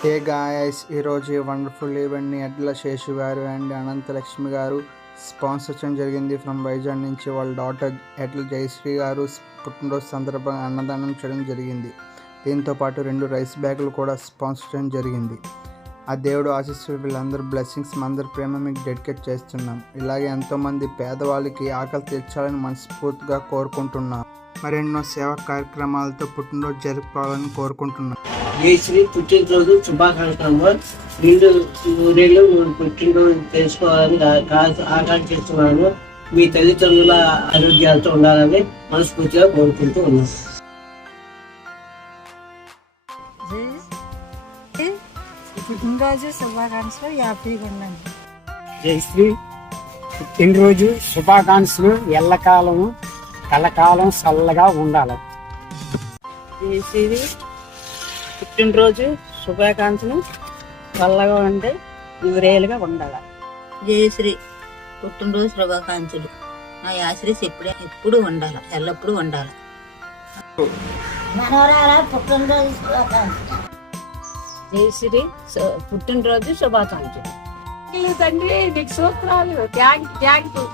Hey guys, ఈరోజు ఈ wonderful ఈవెంట్ని ఎడ్ల శేషు గారు అండ్ అనంతలక్ష్మి గారు స్పాన్సర్ చేయడం జరిగింది. ఫ్రమ్ వైజాగ్ నుంచి వాళ్ళ డాటర్ ఎడ్ల జయశ్రీ గారు పుట్టినరోజు సందర్భంగా అన్నదానం చేయడం జరిగింది. దీంతో పాటు 2 రైస్ బ్యాగులు కూడా స్పాన్సర్ చేయడం జరిగింది. ఆ దేవుడు ఆశీస్సులు, వీళ్ళందరూ బ్లెస్సింగ్స్, అందరి ప్రేమ మీకు డెడికేట్ చేస్తున్నాం. ఇలాగే ఎంతోమంది పేదవాళ్ళకి ఆకలి తీర్చాలని మనస్ఫూర్తిగా కోరుకుంటున్నాం. మరెన్నో సేవా కార్యక్రమాలతో పుట్టినరోజు జరుపుకోవాలని కోరుకుంటున్నాం. జయశ్రీ పుట్టినరోజు శుభాకాంక్షలు. 2 ఊరేళ్ళు పుట్టినరోజు తెలుసుకోవాలని ఆకాంక్షిస్తున్నాను. మీ తల్లిదండ్రుల ఆరోగ్యాలతో ఉండాలని మనస్ఫూర్తిగా కోరుకుంటూ ఉన్నాను. పుట్టినరోజు శుభాకాంక్షలు, హ్యాపీగా ఉండండి. జయశ్రీ పుట్టినరోజు శుభాకాంక్షలు, ఎల్లకాలము కలకాలం చల్లగా ఉండాలి. జయశ్రీ పుట్టినరోజు శుభాకాంక్షలు, చల్లగా ఉంటే నూరేళ్ళుగా ఉండాలి. జయశ్రీ పుట్టినరోజు శుభాకాంక్షలు. నా యాశ్రీస్ ఎప్పుడు ఉండాలి, ఎల్లప్పుడూ ఉండాలి. జయశ్రీ పుట్టినరోజు శుభాకాంక్షలు. తండ్రి నీకు సూత్రాలు. Thank you.